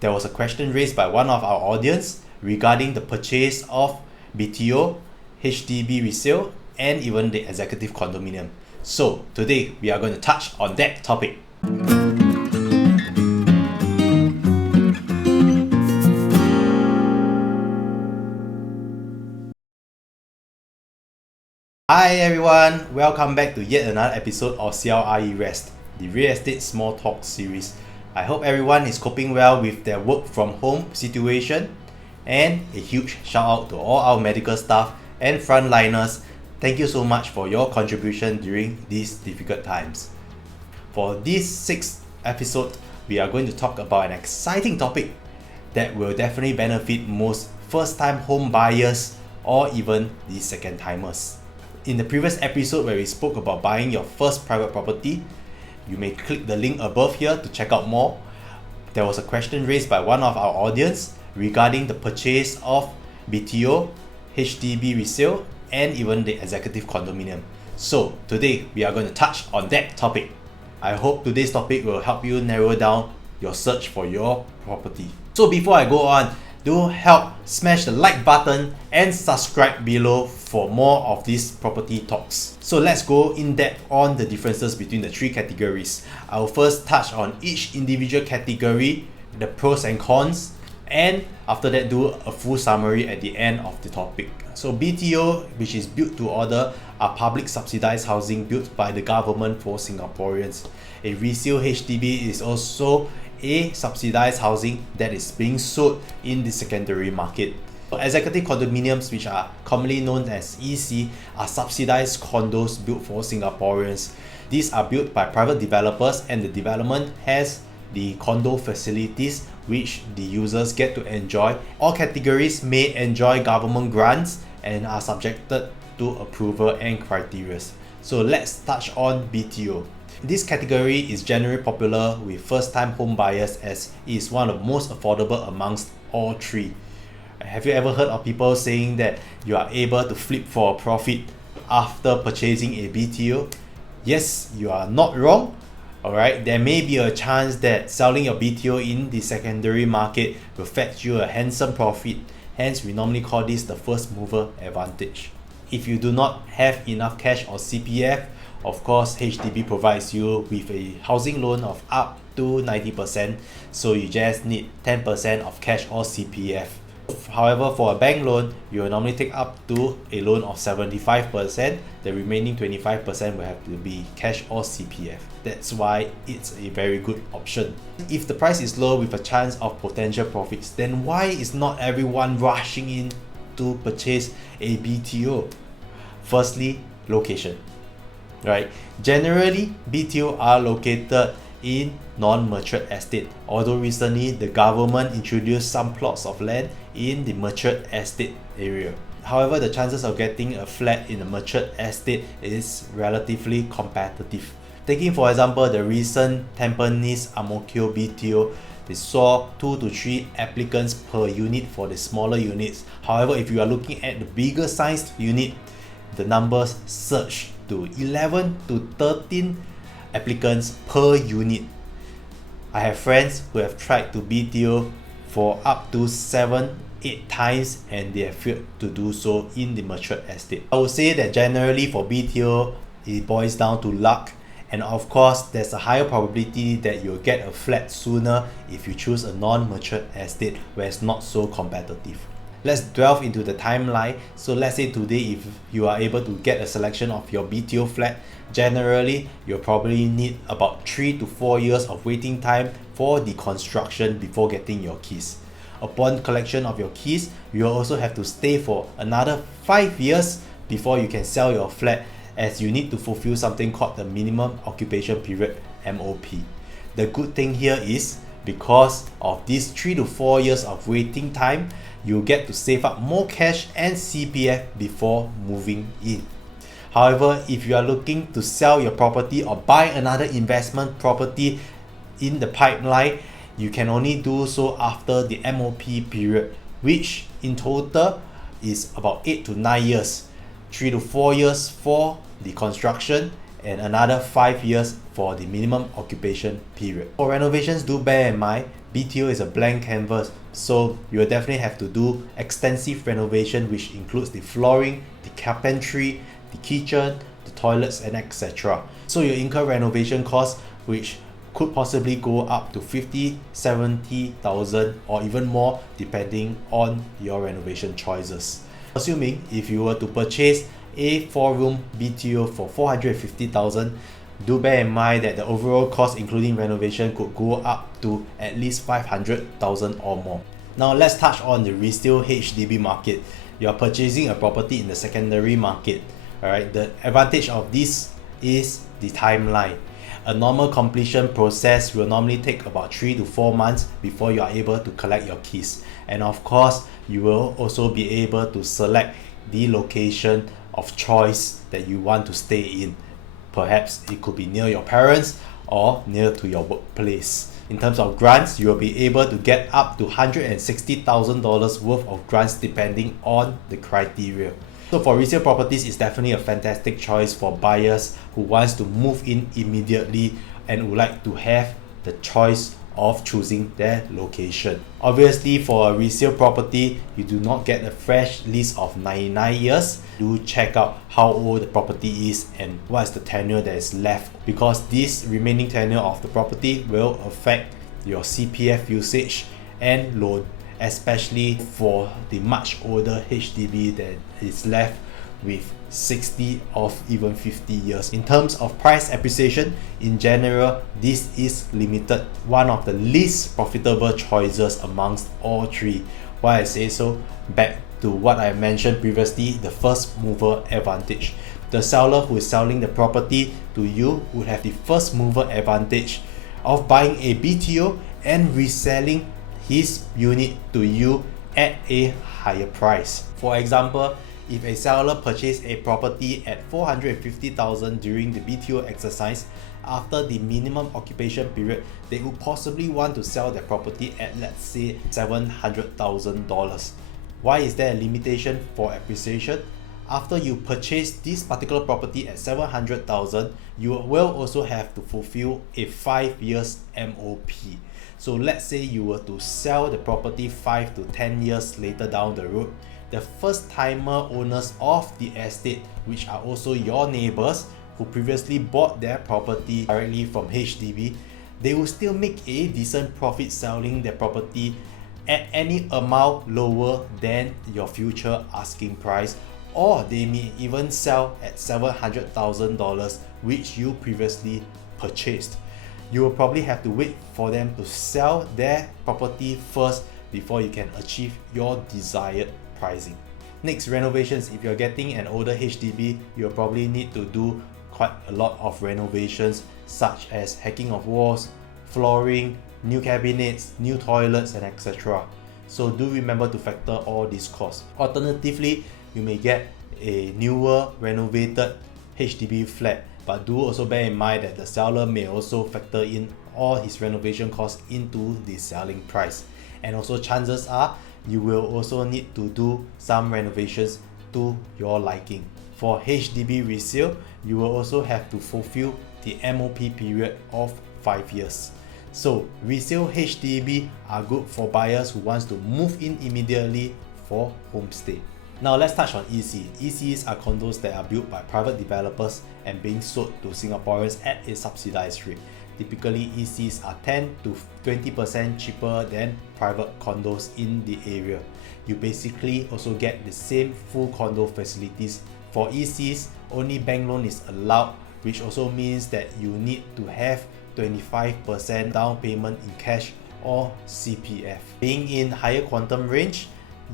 there was a question raised by one of our audience regarding the purchase of BTO, HDB Resale, and even the Executive Condominium. So today we are going to touch on that topic. Hi everyone, welcome back to yet another episode of CLRE Rest, the Real Estate Small Talk series. I hope everyone is coping well with their work from home situation, and a huge shout out to all our medical staff and frontliners. Thank you so much for your contribution during these difficult times. For this 6th episode, we are going to talk about an exciting topic that will definitely benefit most first-time home buyers or even the second-timers. In the previous episode where we spoke about buying your first private property, you may click the link above here to check out more. There was a question raised by one of our audience regarding the purchase of BTO, HDB Resale, and even the Executive Condominium. So today we are going to touch on that topic. I hope today's topic will help you narrow down your search for your property. So before I go on, do help smash the like button and subscribe below for more of these property talks. So let's go in depth on the differences between the three categories. I will first touch on each individual category, the pros and cons, and after that do a full summary at the end of the topic. So BTO, which is built to order, are public subsidized housing built by the government for Singaporeans. A resale HDB is also a subsidized housing that is being sold in the secondary market. Executive condominiums, which are commonly known as EC, are subsidized condos built for Singaporeans. These are built by private developers, and the development has the condo facilities which the users get to enjoy. All categories may enjoy government grants and are subjected to approval and criteria. So let's touch on BTO. This category is generally popular with first-time home buyers as it is one of the most affordable amongst all three. Have you ever heard of people saying that you are able to flip for a profit after purchasing a BTO? Yes, you are not wrong. Alright, there may be a chance that selling your BTO in the secondary market will fetch you a handsome profit. Hence, we normally call this the first mover advantage. If you do not have enough cash or CPF, of course, HDB provides you with a housing loan of up to 90%, so you just need 10% of cash or CPF. However, for a bank loan, you will normally take up to a loan of 75%. The remaining 25% will have to be cash or CPF. That's why it's a very good option. If the price is low with a chance of potential profits, then why is not everyone rushing in to purchase a BTO? Firstly, location. Right? Generally, BTO are located in non-matured estate, although recently the government introduced some plots of land in the matured estate area. However, the chances of getting a flat in a matured estate is relatively competitive. Taking for example the recent Tampines Ang-Mo-Kio BTO, they saw 2 to 3 applicants per unit for the smaller units. However, if you are looking at the bigger sized unit, the numbers surge to 11 to 13 applicants per unit. I have friends who have tried to BTO for up to 7-8 times and they have failed to do so in the matured estate. I would say that generally for BTO, it boils down to luck, and of course there's a higher probability that you'll get a flat sooner if you choose a non-matured estate where it's not so competitive. Let's delve into the timeline. So let's say today if you are able to get a selection of your BTO flat, generally you'll probably need about 3 to 4 years of waiting time for the construction before getting your keys. Upon collection of your keys, you will also have to stay for another 5 years before you can sell your flat, as you need to fulfill something called the minimum occupation period, MOP. The good thing here is because of these 3 to 4 years of waiting time, you get to save up more cash and CPF before moving in. However, if you are looking to sell your property or buy another investment property in the pipeline, you can only do so after the MOP period, which in total is about 8 to 9 years. 3 to 4 years for the construction and another 5 years for the minimum occupation period. For renovations, do bear in mind BTO is a blank canvas, so you will definitely have to do extensive renovation, which includes the flooring, the carpentry, the kitchen, the toilets, and etc. So you incur renovation costs which could possibly go up to 50, 70,000 or even more depending on your renovation choices. Assuming if you were to purchase a 4-room BTO for 450,000, do bear in mind that the overall cost including renovation could go up to at least 500,000 or more. Now let's touch on the resale HDB market. You are purchasing a property in the secondary market. Alright, the advantage of this is the timeline. A normal completion process will normally take about 3 to 4 months before you are able to collect your keys. And of course, you will also be able to select the location of choice that you want to stay in. Perhaps it could be near your parents or near to your workplace. In terms of grants, you will be able to get up to $160,000 worth of grants depending on the criteria. So for resale properties, it's definitely a fantastic choice for buyers who wants to move in immediately and would like to have the choice of choosing their location. Obviously, for a resale property, you do not get a fresh lease of 99 years. Do check out how old the property is and what is the tenure that is left, because this remaining tenure of the property will affect your CPF usage and loan, especially for the much older HDB that is left with 60 or even 50 years. In terms of price appreciation, in general, this is limited, one of the least profitable choices amongst all three. Why I say so? Back to what I mentioned previously, the first mover advantage. The seller who is selling the property to you would have the first mover advantage of buying a BTO and reselling his unit to you at a higher price. For example, if a seller purchased a property at 450,000 during the BTO exercise, after the minimum occupation period, they would possibly want to sell their property at, let's say, $700,000. Why is there a limitation for appreciation? After you purchase this particular property at 700,000, you will also have to fulfill a 5 years MOP. So let's say you were to sell the property 5 to 10 years later down the road, the first timer owners of the estate, which are also your neighbors who previously bought their property directly from HDB, they will still make a decent profit selling their property at any amount lower than your future asking price, or they may even sell at $700,000 which you previously purchased. You will probably have to wait for them to sell their property first before you can achieve your desired pricing. Next, renovations. If you're getting an older HDB, you'll probably need to do quite a lot of renovations, such as hacking of walls, flooring, new cabinets, new toilets, and etc. So do remember to factor all these costs. Alternatively, you may get a newer renovated HDB flat, but do also bear in mind that the seller may also factor in all his renovation costs into the selling price. And also chances are you will also need to do some renovations to your liking. For HDB resale, you will also have to fulfill the MOP period of 5 years. So resale HDB are good for buyers who wants to move in immediately for homestay. Now let's touch on EC. ECs are condos that are built by private developers and being sold to Singaporeans at a subsidized rate. Typically, ECs are 10 to 20% cheaper than private condos in the area. You basically also get the same full condo facilities. For ECs, only bank loan is allowed, which also means that you need to have 25% down payment in cash or CPF. Being in higher quantum range,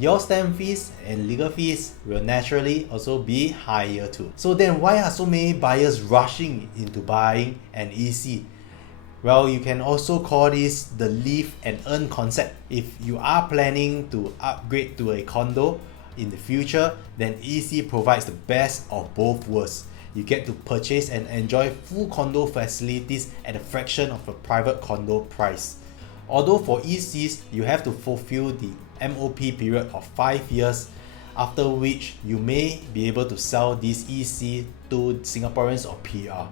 your stamp fees and legal fees will naturally also be higher too. So then why are so many buyers rushing into buying an EC? Well, you can also call this the live and earn concept. If you are planning to upgrade to a condo in the future, then EC provides the best of both worlds. You get to purchase and enjoy full condo facilities at a fraction of a private condo price. Although for ECs, you have to fulfill the MOP period of 5 years, after which you may be able to sell this EC to Singaporeans or PR.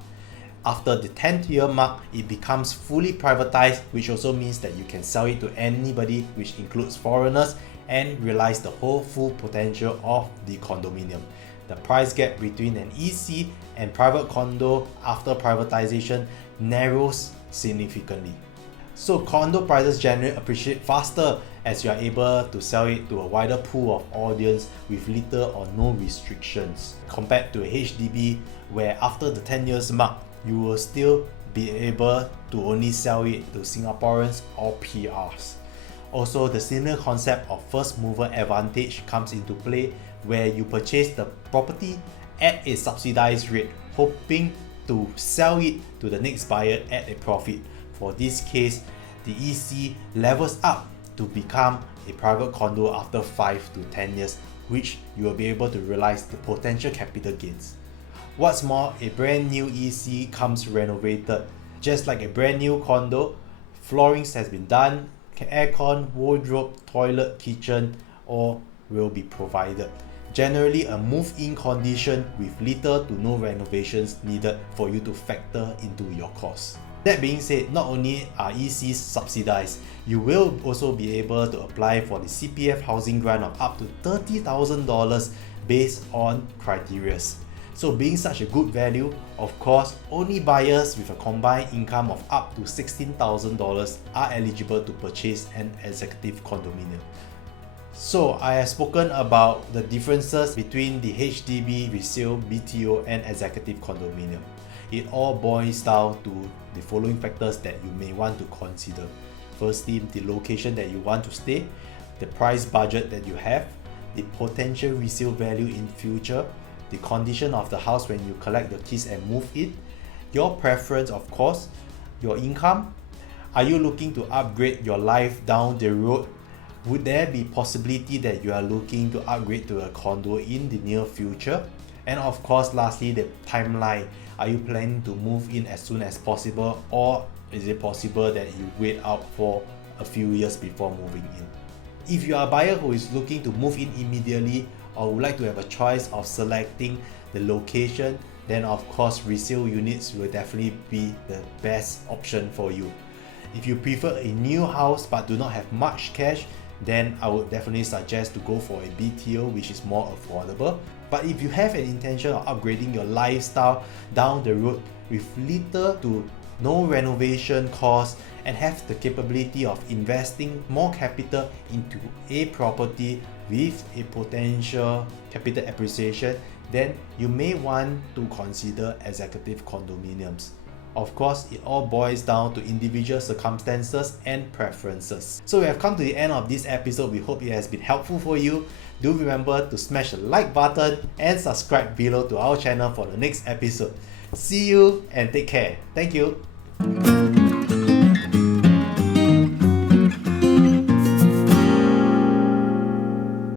After the 10th year mark, it becomes fully privatized, which also means that you can sell it to anybody, which includes foreigners, and realize the whole full potential of the condominium. The price gap between an EC and private condo after privatization narrows significantly. So condo prices generally appreciate faster as you are able to sell it to a wider pool of audience with little or no restrictions, compared to a HDB where after the 10 years mark, you will still be able to only sell it to Singaporeans or PRs. Also, the similar concept of first mover advantage comes into play where you purchase the property at a subsidized rate, hoping to sell it to the next buyer at a profit. For this case, the EC levels up to become a private condo after 5 to 10 years, which you will be able to realize the potential capital gains. What's more, a brand new EC comes renovated. Just like a brand new condo, floorings has been done, aircon, wardrobe, toilet, kitchen, all will be provided. Generally a move-in condition with little to no renovations needed for you to factor into your costs. That being said, not only are ECs subsidized, you will also be able to apply for the CPF housing grant of up to $30,000 based on criteria. So being such a good value, of course, only buyers with a combined income of up to $16,000 are eligible to purchase an executive condominium. So I have spoken about the differences between the HDB, resale, BTO and executive condominium. It all boils down to the following factors that you may want to consider. Firstly, the location that you want to stay, the price budget that you have, the potential resale value in future, the condition of the house when you collect the keys and move it, your preference of course, your income. Are you looking to upgrade your life down the road? Would there be possibility that you are looking to upgrade to a condo in the near future? And of course, lastly, the timeline. Are you planning to move in as soon as possible, or is it possible that you wait out for a few years before moving in? If you are a buyer who is looking to move in immediately or would like to have a choice of selecting the location, then of course resale units will definitely be the best option for you. If you prefer a new house but do not have much cash, then I would definitely suggest to go for a BTO, which is more affordable. But if you have an intention of upgrading your lifestyle down the road with little to no renovation costs and have the capability of investing more capital into a property with a potential capital appreciation, then you may want to consider executive condominiums. Of course, it all boils down to individual circumstances and preferences. So we have come to the end of this episode. We hope it has been helpful for you. Do remember to smash the like button and subscribe below to our channel for the next episode. See you and take care. Thank you.